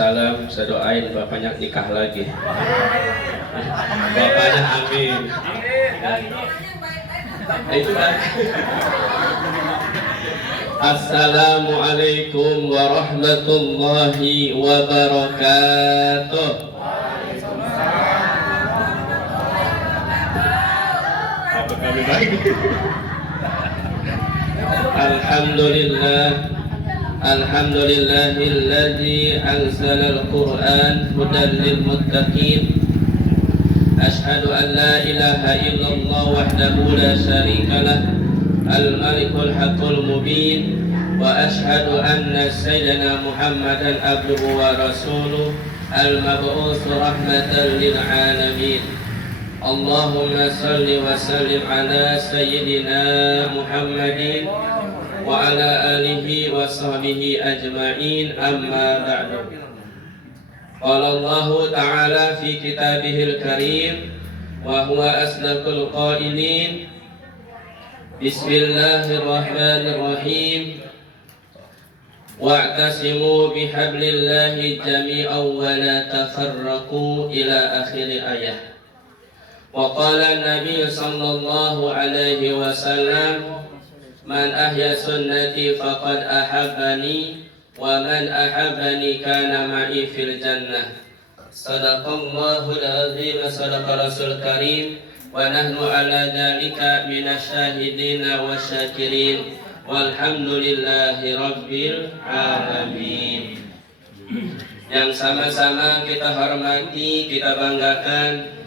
Waalaikumsalam. Saya doain bapaknya nikah lagi. Bapaknya amin. Itu kan. Assalamualaikum warahmatullahi wabarakatuh. Apa kami lagi? Alhamdulillah. Alhamdulillahilladzi anzalal Qur'an hudan lil muttaqin. Ashhadu an la ilaha illallah wahdahu la syarika lah. Al-Malikul Haqqul Mubin. Wa ashhadu anna sayyidina Muhammadan abduhu wa rasuluh al-mab'uts rahmatan lil alamin. Allahumma salli wa sallim ala sayyidina Muhammadin wa ala alihi wa sahbihi ajma'in, amma ba'du. Qala Allah ta'ala fi kitabihil karim wa huwa asdaqul qailin. Bismillahirrahmanirrahim. Wa'tasimu bihablillahi jami'an wa la tafarraqu ila akhir ayah. Wa qala Nabi sallallahu alaihi wasallam, man ahya sunnati faqad ahabbani wa man ahabbani kana ma'i fil jannah. Sadaqallahul azim, sadaqa rasul karim, wa nahnu ala dzalika minasyahidin wasyakirin, walhamdulillahi rabbil alamin. Yang sama-sama kita hormati, kita banggakan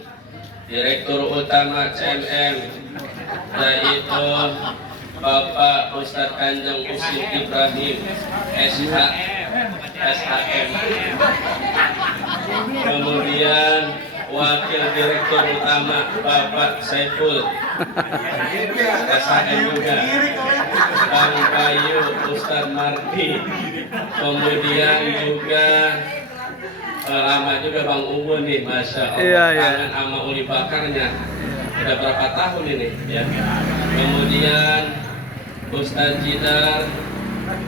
Direktur Utama CMM, yaitu Bapak Ustadz Kanjeng Usin Ibrahim SHM. Kemudian Wakil Direktur Utama Bapak Saiful SHM juga, Bang Bayu Ustadz Marti. Kemudian juga lama juga Bang Ubun nih, Masya Allah. Kangen sama uli bakarnya. Udah berapa tahun ini ya. Kemudian Ustadz Jidar.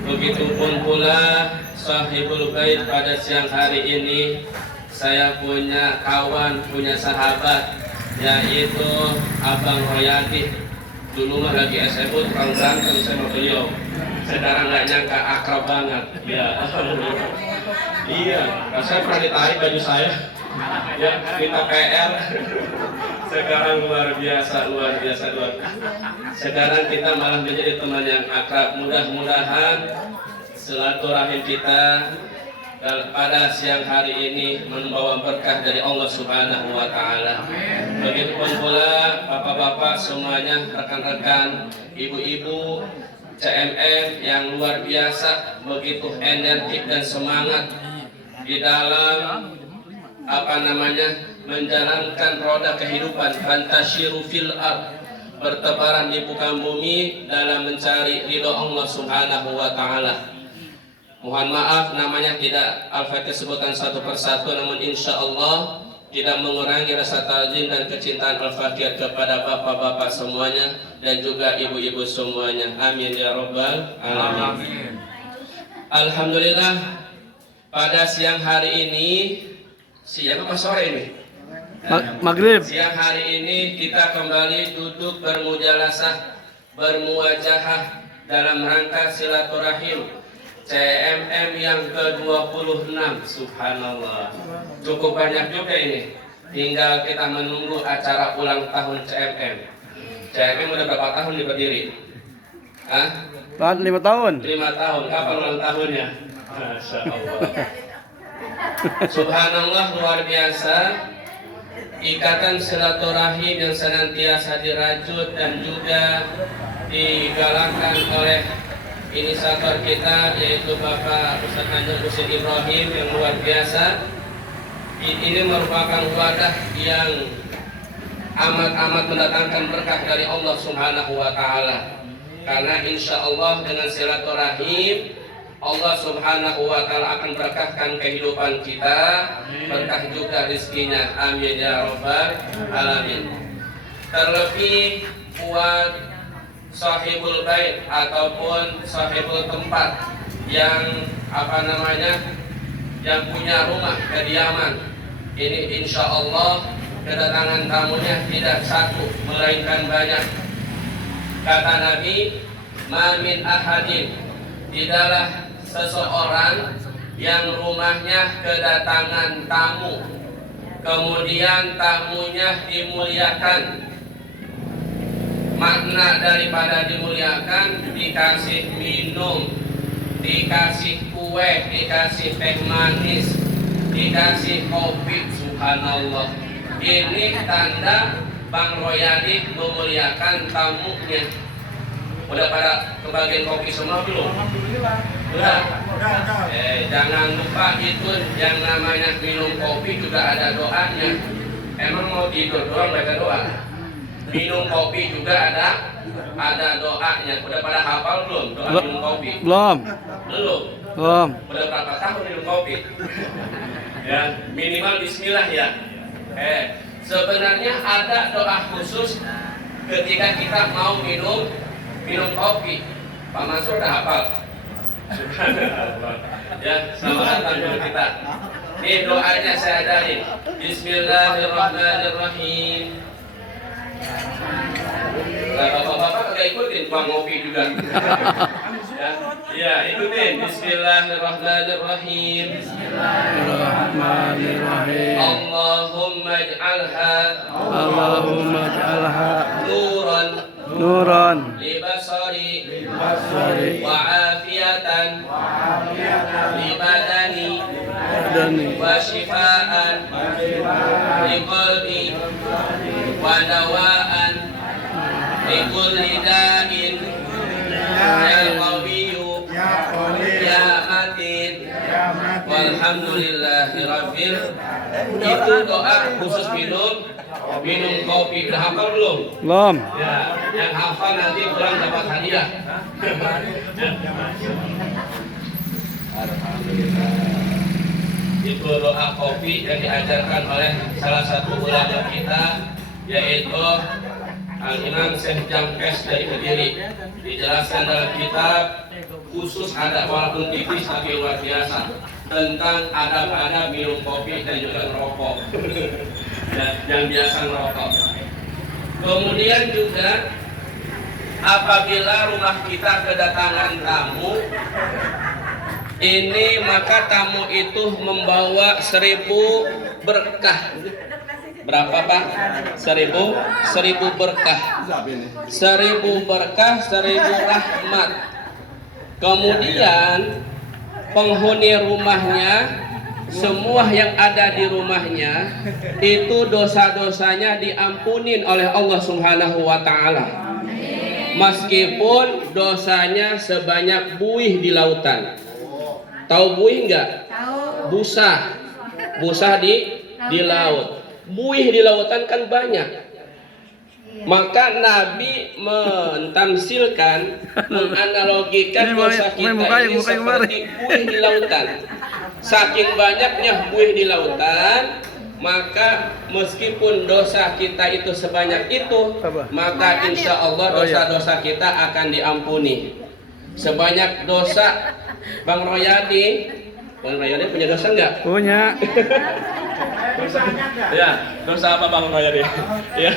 Begitupun pula Sahibul Bait. Pada siang hari ini saya punya kawan, punya sahabat, yaitu Abang Royadi. Dulu mah lagi SMU tukang berantem sama beliau. Sekarang nggak nyangka akrab banget. Ya, iya. Saya pernah ditarik baju saya. Ya, minta PR. Sekarang luar biasa. Sekarang kita malah menjadi teman yang akrab. Mudah-mudahan silaturahim kita pada siang hari ini membawa berkah dari Allah Subhanahu wa Ta'ala. Begitupun pula bapak-bapak semuanya, rekan-rekan, ibu-ibu CMM yang luar biasa, begitu energik dan semangat di dalam menjalankan roda kehidupan, fantasyiru fil ard, bertebaran di muka bumi dalam mencari ridho Allah Subhanahu wa Ta'ala. Mohon maaf namanya tidak Al-Fatihah sebutkan satu persatu, namun insya Allah tidak mengurangi rasa ta'zim dan kecintaan Al-Fatihah kepada bapak-bapak semuanya dan juga ibu-ibu semuanya. Amin ya rabbal alamin. Alhamdulillah, pada siang hari ini, siang apa sore ini? Maghrib. Siang hari ini kita kembali duduk bermujalasah, bermuwajahah dalam rangka silaturahim CMM yang ke-26. Subhanallah, cukup banyak juga ini. Tinggal kita menunggu acara ulang tahun CMM. CMM udah berapa tahun berdiri? 5 tahun. 5 tahun. Kapan ulang tahunnya? Masya Allah. Subhanallah, luar biasa. Ikatan silaturahim yang senantiasa dirajut dan juga digalakkan oleh inisiator kita, yaitu Bapak Ustadz Kanjeng Usin Ibrahim yang luar biasa. Ini merupakan wadah yang amat mendatangkan berkah dari Allah Subhanahu wa Ta'ala. Karena insya Allah dengan silaturahim Allah Subhanahu wa Ta'ala akan berkahkan kehidupan kita, berkah juga rizkinya. Amin ya rabbal alamin. Terlebih buat sahibul bait ataupun sahibul tempat yang yang punya rumah kediaman. Ini insya Allah kedatangan tamunya tidak satu, melainkan banyak. Kata Nabi, ma min ahadin, tidaklah seseorang yang rumahnya kedatangan tamu, kemudian tamunya dimuliakan. Makna daripada dimuliakan, dikasih minum, dikasih kue, dikasih teh manis, dikasih kopi. Subhanallah, ini tanda Bang Royadi memuliakan tamunya. Udah pada kebagian kopi semua belum? Udah. Jangan lupa itu yang namanya minum kopi juga ada doanya. Emang mau tidur doang baca doa? Minum kopi juga ada doanya. Udah pada hafal belum doa minum kopi? Belum. Belum. Udah berapa tahun minum kopi? Ya, minimal bismillah ya. Sebenarnya ada doa khusus ketika kita mau minum kopi. Pak Mansur udah hafal? Ya, selamat datang dulu kita. Ini doanya saya adain. Bismillahirrahmanirrahim. Nah, bapak-bapak kagak ikutin, Bang ngopi juga. Ya, ikutin. Bismillahirrahmanirrahim. Bismillahirrahmanirrahim. Allahumma ij'alha nuran libasari wa afiyatan libadani wa shifaan liqalbi wa dawaan likulli da'in ya qawiyyu ya matin walhamdulillahi rabbil. Itu doa khusus minum kopi. Udah hafal belum? Belum. Ya, yang hafal nanti pulang dapat hadiah. Alhamdulillah. Itu doa kopi yang diajarkan oleh salah satu ulama kita, yaitu Al-Imam Syekh Jamkes dari Kediri. Dijelaskan dalam kitab khusus ada walaupun tipis tapi luar biasa tentang adab-adab minum kopi dan juga merokok. Yang biasa merokok. Kemudian juga apabila rumah kita kedatangan tamu, ini maka tamu itu membawa 1000 berkah. Berapa Pak? 1000 berkah. 1000 berkah, 1000 rahmat. Kemudian penghuni rumahnya, semua yang ada di rumahnya itu dosa-dosanya diampunin oleh Allah Subhanahu wa taala. Meskipun dosanya sebanyak buih di lautan. Tahu buih enggak? Tahu. Busa di laut. Buih di lautan kan banyak. Maka Nabi mentamsilkan, menganalogikan dosa kita ini seperti buih di lautan. Saking banyaknya buih di lautan, maka meskipun dosa kita itu sebanyak itu, maka insya Allah dosa-dosa kita akan diampuni. Sebanyak dosa Bang Royadi punya dosa enggak? Punya. Dosa apa Bang Royadi? Ya.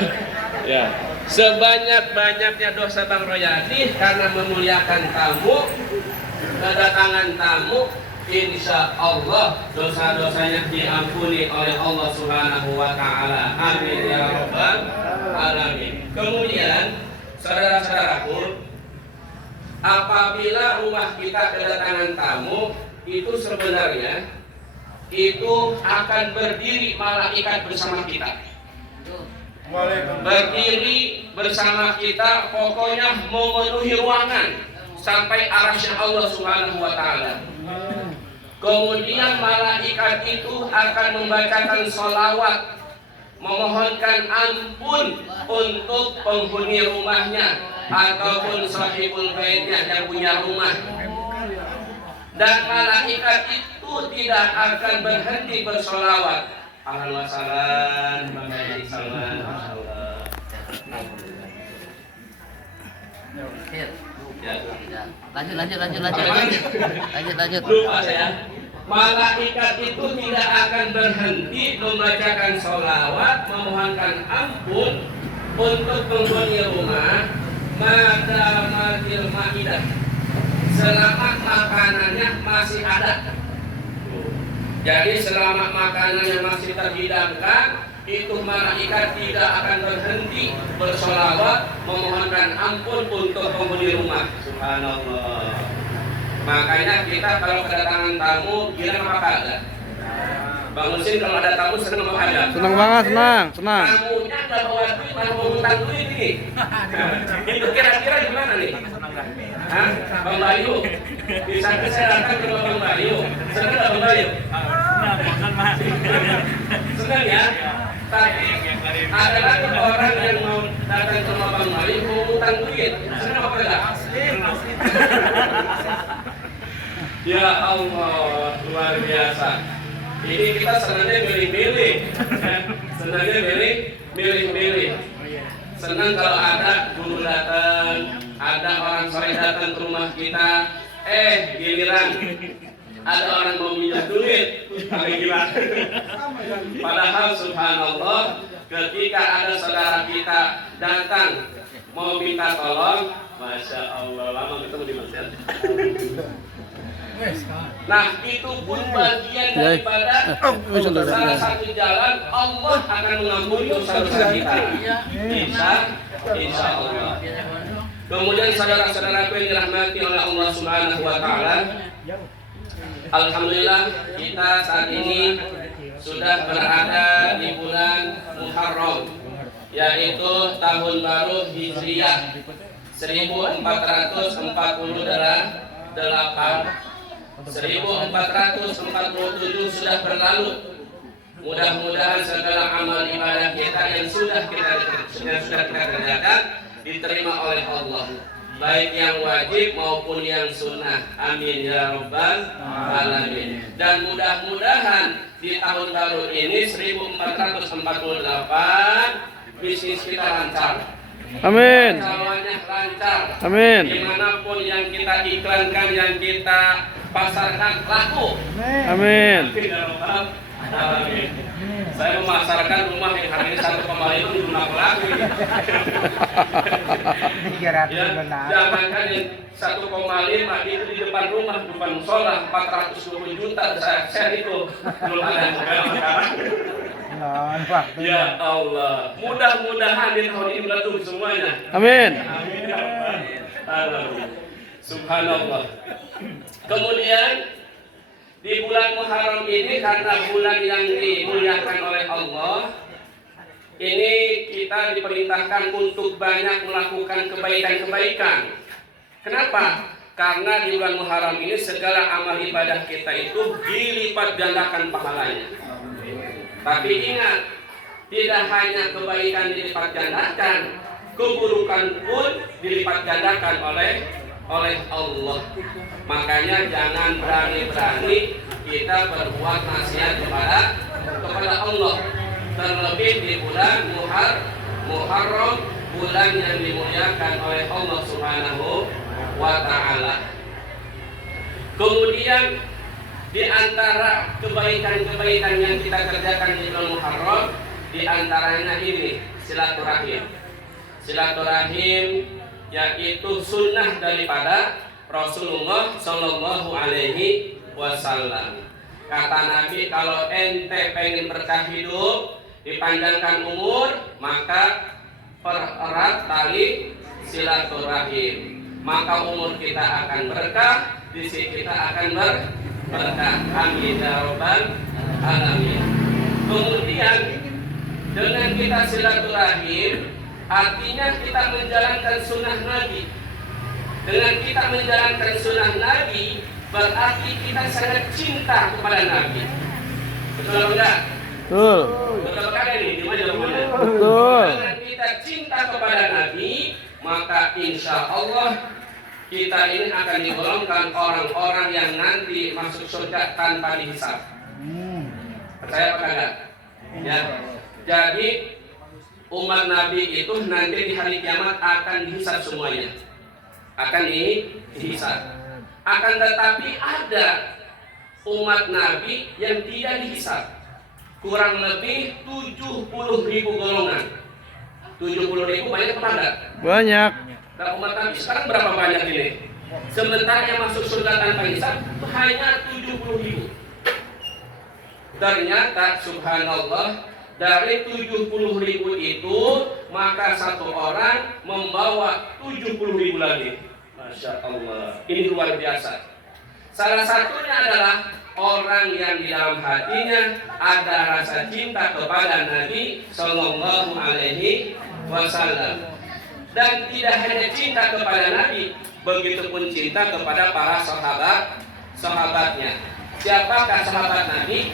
Sebanyak-banyaknya dosa Bang Royadi karena memuliakan tamu, kedatangan tamu, insya Allah dosa-dosanya diampuni oleh Allah Subhanahu wa taala. Amin ya rabbal alamin. Kemudian saudara-saudaraku, apabila rumah kita kedatangan tamu, itu sebenarnya itu akan berdiri malaikat bersama kita. Berdiri bersama kita, pokoknya memenuhi ruangan sampai arasy Allah Subhanahu wa taala. Kemudian malaikat itu akan membacakan sholawat, memohonkan ampun untuk penghuni rumahnya ataupun sahibul baitnya yang punya rumah. Dan malaikat itu tidak akan berhenti bersolawat. Ahlan wa sahlan, Bang Salman, masyaallah. Lanjut. Lupa saya. malaikat itu tidak akan berhenti membacakan sholawat, memohonkan ampun untuk penghuni rumah madamatil maidah selama makanannya masih ada. Jadi selama makanannya masih terhidangkan, itu malaikat tidak akan berhenti bersolawat, memohonkan ampun untuk penghuni rumah. Subhanallah. Makanya kita kalau kedatangan tamu, girang apa kagak? Bang Husin kalau ada tamu senang apa kagak? Senang banget, senang. Tamunya nggak bawa duit, malah mau ngutang duit nih. Itu kira-kira gimana nih? Hah? Bang Bayu? Bisa saya datang ke Bang Bayu. Senang nggak Bang Bayu? Senang ya? Tapi ada lagi orang yang mau datang ke Bang Bayu mau ngutang duit. Senang apa kagak? Ya Allah, luar biasa. Ini kita senangnya milih-milih. Senangnya milih-milih. Senang kalau ada guru datang, ada orang soleh datang ke rumah kita, giliran ada orang mau minjem duit, gila. Padahal subhanallah, ketika ada saudara kita datang mau minta tolong, masya Allah, lama ketemu di masjid. Nah, itu pun bagian daripada salah satu jalan Allah akan mengampuni dosa-dosa kita. Insya Allah. Kemudian saudara-saudaraku yang dirahmati oleh Allah Subhanahu wa taala, alhamdulillah kita saat ini sudah berada di bulan Muharram, yaitu tahun baru Hijriah 1448. 1447 sudah berlalu. Mudah-mudahan segala amal ibadah kita yang sudah kita kerjakan diterima oleh Allah, baik yang wajib maupun yang sunnah. Amin ya rabbal alamin. Dan mudah-mudahan di tahun baru ini 1448 bisnis kita lancar. Amin. Semuanya lancar. Amin. Dimanapun yang kita iklankan, yang kita pasarkan laku. Amin. Amin. Saya memasarkan rumah yang harganya 1,5 belum laku. Ya, jangankan yang 1,5 itu di depan rumah, depan musola 420 juta saya itu belum ada yang sekarang. Ya Allah, mudah-mudahan di tahun ini meletup semuanya. Amin. Amin. Subhanallah. Kemudian di bulan Muharram ini, karena bulan yang dimuliakan oleh Allah, ini kita diperintahkan untuk banyak melakukan kebaikan-kebaikan. Kenapa? Karena di bulan Muharram ini segala amal ibadah kita itu dilipat gandakan pahalanya. Tapi ingat, tidak hanya kebaikan dilipat gandakan, keburukan pun dilipat gandakan oleh Allah. Makanya jangan berani-berani kita berbuat maksiat kepada Allah. Terlebih di bulan Muharram, bulan yang dimuliakan oleh Allah Subhanahu wa taala. Kemudian di antara kebaikan-kebaikan yang kita kerjakan di bulan Muharram, di antaranya ini silaturahim. Silaturahim yaitu sunnah daripada Rasulullah Shallallahu Alaihi Wasallam. Kata Nabi, kalau ente pengen berkah hidup, dipanjangkan umur, maka pererat tali silaturahim. Maka umur kita akan berkah, rizki kita akan berkah. Amin ya rabbal alamin. Kemudian dengan kita silaturahim, artinya kita menjalankan sunnah Nabi. Dengan kita menjalankan sunnah Nabi, berarti kita sangat cinta kepada Nabi. Betul enggak? Betul. Betul kagak nih? Gimana jawabannya? Betul. Dengan kita cinta kepada Nabi, maka insya Allah kita ini akan digolongkan orang-orang yang nanti masuk surga tanpa dihisab. Percaya apa enggak? Ya. Jadi umat Nabi itu nanti di hari kiamat akan dihisab semuanya. Akan dihisab. Akan tetapi ada umat Nabi yang tidak dihisab. Kurang lebih 70.000 golongan. 70.000 banyak apa enggak? Banyak. Dan umat Nabi sekarang berapa banyak ini? Sementara yang masuk surga tanpa hisab hanya 70.000. Ternyata subhanallah, dari 70.000 itu maka satu orang membawa 70.000 lagi. Masya Allah, ini luar biasa. Salah satunya adalah orang yang di dalam hatinya ada rasa cinta kepada Nabi Sallallahu Alaihi Wasallam, dan tidak hanya cinta kepada Nabi, begitupun cinta kepada para sahabatnya. Siapakah sahabat Nabi?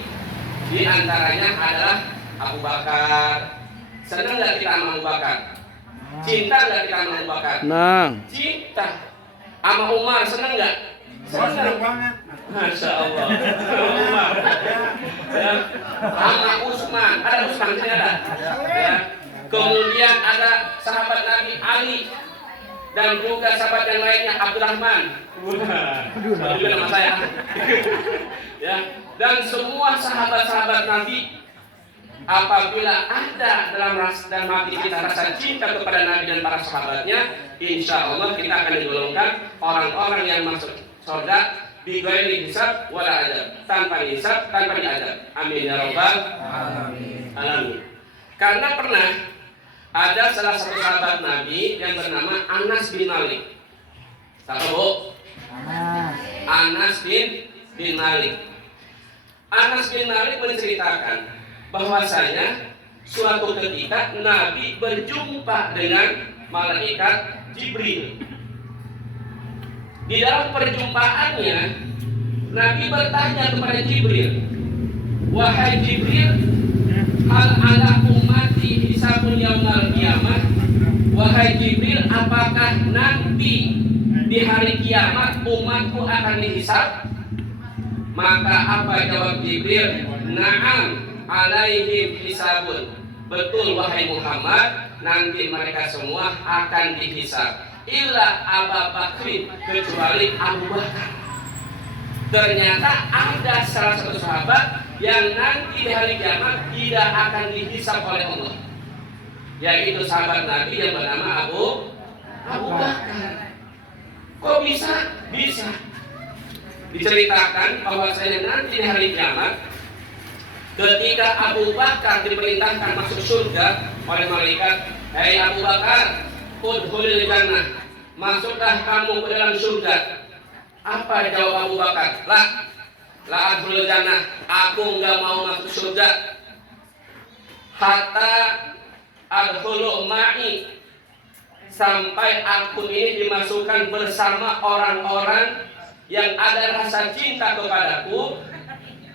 Di antaranya adalah Abu Bakar. Senang nggak kita sama Abu Bakar? Cinta nggak kita sama Abu Bakar? Nang. Cinta. Sama Umar senang nggak? Senang banget. Masya Allah. Umar. Ya. Sama Utsman. Ada Utsman sini ada. Ya. Kemudian ada sahabat Nabi Ali, dan juga sahabat yang lainnya Abdurrahman. Itu juga nama saya. Ya. Dan semua sahabat-sahabat Nabi, apabila ada dalam hati kita rasa cinta kepada Nabi dan para sahabatnya, insya Allah kita akan digolongkan orang-orang yang masuk surga bighairi hisab wala adab, tanpa hisab, tanpa diadab. Amin ya rabbal alamin. Karena pernah ada salah satu sahabat Nabi yang bernama Anas bin Malik. Siapa bu? Anas bin Malik. Anas bin Malik menceritakan bahwasanya suatu ketika Nabi berjumpa dengan malaikat Jibril. Di dalam perjumpaannya Nabi bertanya kepada Jibril, "Wahai Jibril, hal ala ummati hisabun yaumal qiyamah?" Wahai Jibril, apakah nanti di hari kiamat umatku akan dihisab? Maka apa jawab Jibril? Na'am alaihim hisabun. Betul wahai Muhammad, nanti mereka semua akan dihisab. Illa Abu Bakrin, kecuali Abu Bakar. Ternyata ada salah satu sahabat yang nanti di hari kiamat tidak akan dihisab oleh Allah, yaitu sahabat Nabi yang bernama Abu Bakar. Kok bisa? Bisa. Diceritakan bahwasanya nanti di hari kiamat, ketika Abu Bakar diperintahkan masuk surga oleh malaikat, "Hei Abu Bakar, udkhulil jannah, masuklah kamu ke dalam surga." Apa jawab Abu Bakar? La adkhulil jannah, aku enggak mau masuk surga hatta adkhulu ma'i, sampai aku ini dimasukkan bersama orang-orang yang ada rasa cinta kepadaku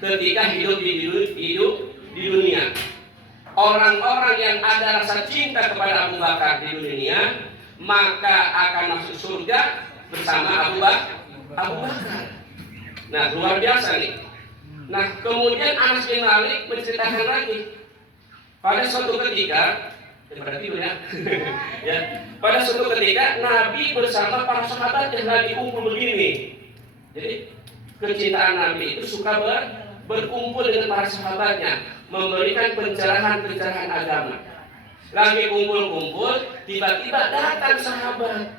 ketika hidup di dunia. Orang-orang yang ada rasa cinta kepada Abu Bakar di dunia, maka akan masuk surga bersama Abu Bakar. Nah, luar biasa nih. Nah, kemudian Anas bin Malik menceritakan lagi, pada suatu ketika, ya, pada suatu ketika Nabi bersama para sahabat yang lagi kumpul begini. Jadi kecintaan Nabi itu suka berkumpul dengan para sahabatnya, memberikan pencerahan-pencerahan agama. Lagi kumpul-kumpul, tiba-tiba datang sahabat.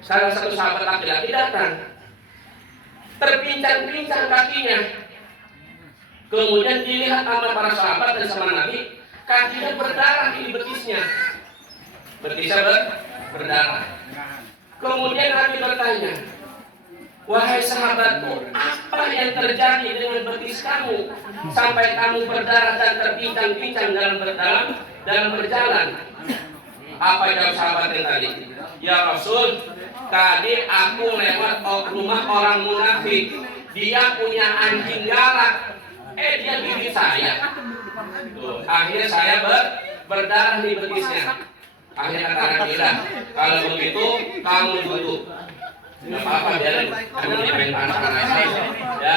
Salah satu sahabat laki-laki datang, terpincang-pincang kakinya. Kemudian dilihat sama para sahabat dan sama Nabi, kakinya berdarah di betisnya. Betisnya berdarah. Kemudian Nabi bertanya, "Wahai sahabatku, apa yang terjadi dengan betis kamu sampai kamu berdarah dan terpincang-pincang dalam berjalan?" Apa jawab sahabat yang tadi? "Ya Rasul, tadi aku lewat rumah orang munafik. Dia punya anjing galak. Dia gigit saya. Akhirnya saya berdarah di betisnya." Akhirnya kata Nabi, "Kalau begitu kamu duduk." Nggak apa-apa, biarin. Kamu main panas ya.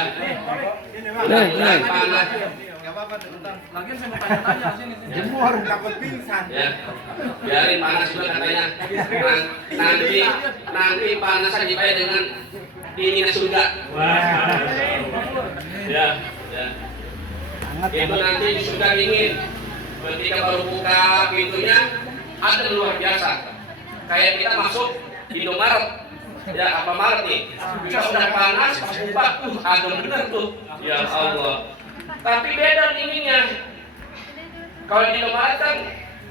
Mudah-mudahan panas. Nggak apa-apa, bentar. Lagian saya mau tanya-tanya sini. Jemur, takut pingsan. Ya, biarin panas juga katanya. Nanti panasnya dibayar dengan dinginnya surga. Wah, ya, ya. Itu nanti di surga dingin. Ketika baru buka pintunya, ada luar biasa. Kayak kita masuk di Indomaret, ya apa Maret nih? Bisa udah panas, pas buka, adem bener tuh. Ya Allah. Tapi beda dinginnya. Kalau di Indomaret kan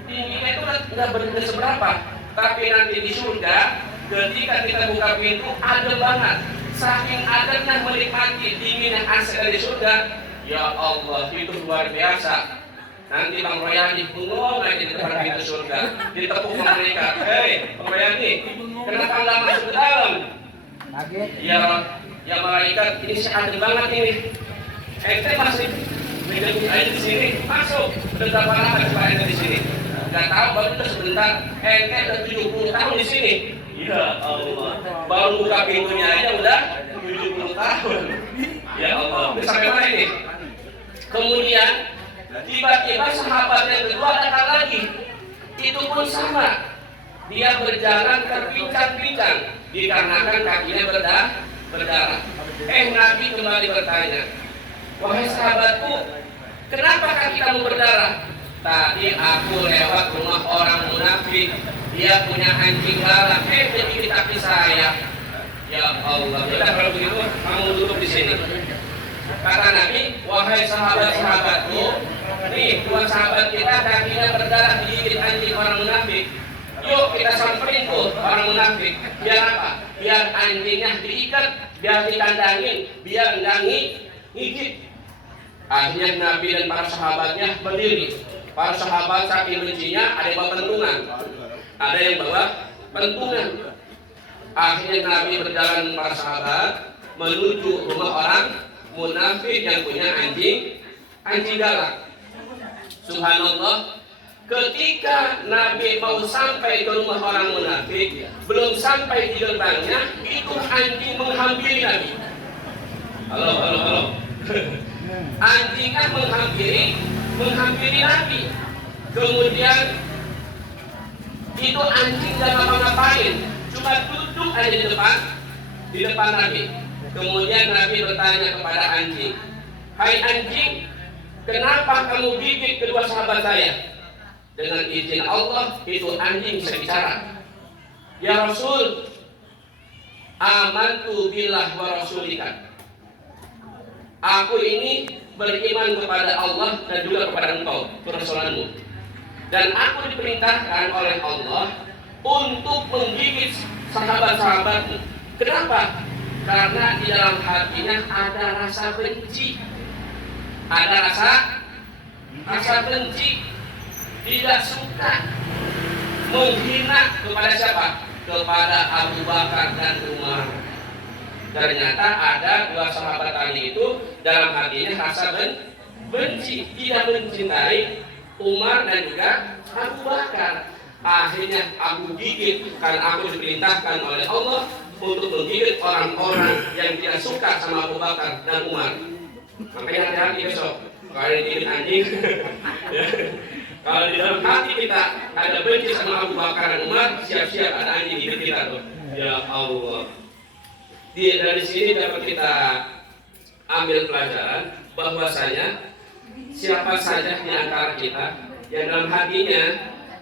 dinginnya itu nggak berbeda seberapa. Tapi nanti di surga, ketika kita buka pintu, adem banget. Saking ademnya menikmati dingin yang asli dari surga. Ya Allah, itu luar biasa. Nanti Bang Royani bengong aja di depan pintu surga, ditepuk sama mereka. Hei, Bang Royani, kenapa nggak masuk ke dalam? Ya malaikat, ini sih adem banget ini. Ente masih hidup aja di sini, masuk. Udah berapa lama coba ente di sini? Gak tahu, baru udah sebentar. Ente udah 70 tahun di sini. Ya Allah, baru buka pintunya aja udah 70 tahun. Ya Allah, sampai mana ini? Kemudian tiba-tiba sahabat yang kedua datang lagi. Itu pun sama. Dia berjalan terpincang-pincang dikarenakan kakinya berdarah. Nabi kembali bertanya, wahai sahabatku, kenapa kaki kamu berdarah? Tadi aku lewat rumah orang munafik. Dia punya anjing galak. Jadi kaki saya. Ya Allah. Sudah kalau begitu kamu duduk di sini. Kata Nabi, wahai sahabat-sahabatku, nih dua sahabat kita kakinya berdarah digigit anjing orang munafik. Yuk kita samperin tuh orang munafik. Biar apa? Biar anjingnya diikat, biar ditandangin, biar enggak ngigit. Akhirnya Nabi dan para sahabatnya berdiri. Para sahabat saking bencinya ada yang bawa pentungan, ada yang bawa pentungan. Akhirnya Nabi berjalan para sahabat menuju rumah orang munafik yang punya anjing galak. Subhanallah, ketika Nabi mau sampai ke rumah orang munafik, belum sampai di gerbangnya, itu anjing menghampiri Nabi. Halo. Anjingnya menghampiri Nabi. Kemudian itu anjing gak ngapa-ngapain, cuma duduk aja di depan Nabi. Kemudian Nabi bertanya kepada anjing, hai anjing, kenapa kamu gigit kedua sahabat saya? Dengan izin Allah, itu anjing bisa bicara. Ya Rasul, amantu billah wa rasulika. Aku ini beriman kepada Allah dan juga kepada engkau, Rasulanmu. Dan aku diperintahkan oleh Allah untuk menggigit sahabat-sahabatmu. Kenapa? Karena di dalam hatinya ada rasa benci. Ada rasa benci. Tidak suka, menghina kepada siapa? Kepada Abu Bakar dan Umar. Ternyata ada dua sahabat tadi itu dalam hatinya rasa benci, tidak mencintai Umar dan juga Abu Bakar. Akhirnya aku gigit karena aku diperintahkan oleh Allah untuk menggigit orang-orang yang tidak suka sama Abu Bakar dan Umar. Makanya hati-hati besok kalau digigit anjing. Kalau di dalam hati kita ada benci sama Abu Bakar dan Umar, siap-siap ada anjing di kita tuh. Ya Allah. Dari sini dapat kita ambil pelajaran bahwasanya siapa saja di antara kita yang dalam hatinya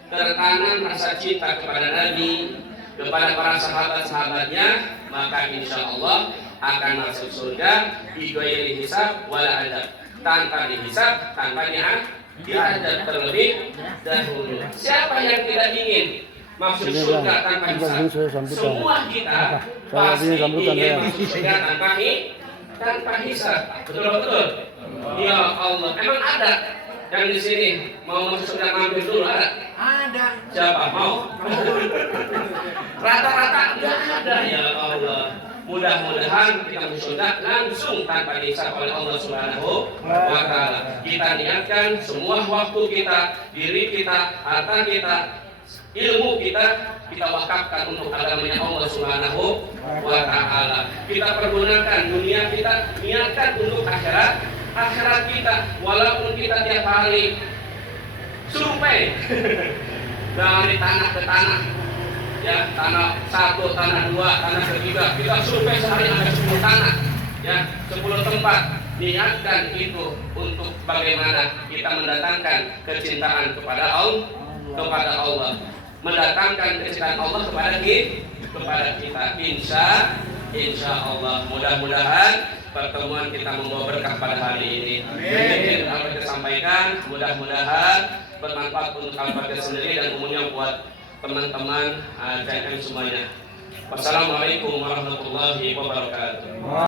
tertanam rasa cinta kepada Nabi, kepada para sahabat-sahabatnya, maka insya Allah akan masuk surga bighairi hisab wala adab, tanpa dihisab, tanpa diadab terlebih dahulu. Siapa yang tidak ingin masuk surga tanpa hisab? Semua kita pasti ingin masuk surga tanpa hisab. Betul. Ya Allah, emang ada yang di sini mau masuk surga mampir dulu ada? Ada. Siapa mau? Rata-rata nggak ada. Ya Allah. Mudah-mudahan kita masuk surga langsung tanpa dihisab oleh Allah Subhanahu wa Ta'ala. Kita niatkan semua waktu kita, diri kita, harta kita, ilmu kita wakafkan untuk agamanya Allah Subhanahu wa Ta'ala. Kita pergunakan dunia kita, niatkan untuk akhirat kita, walaupun kita tiap hari survei dari tanah ke tanah. ya, tanah 1, tanah 2, tanah ketiga. Kita survei sehari ada 10 tanah, ya, 10 tempat. Niatkan itu untuk bagaimana kita mendatangkan kecintaan kepada Allah, mendatangkan kecintaan Allah kepada kita. Insya Allah, mudah-mudahan pertemuan kita membawa berkah pada hari ini. Amin. Apa kita sampaikan, mudah-mudahan bermanfaat untuk Al-Fatihah sendiri dan umumnya buat teman-teman CM semuanya. Wassalamualaikum warahmatullahi wabarakatuh.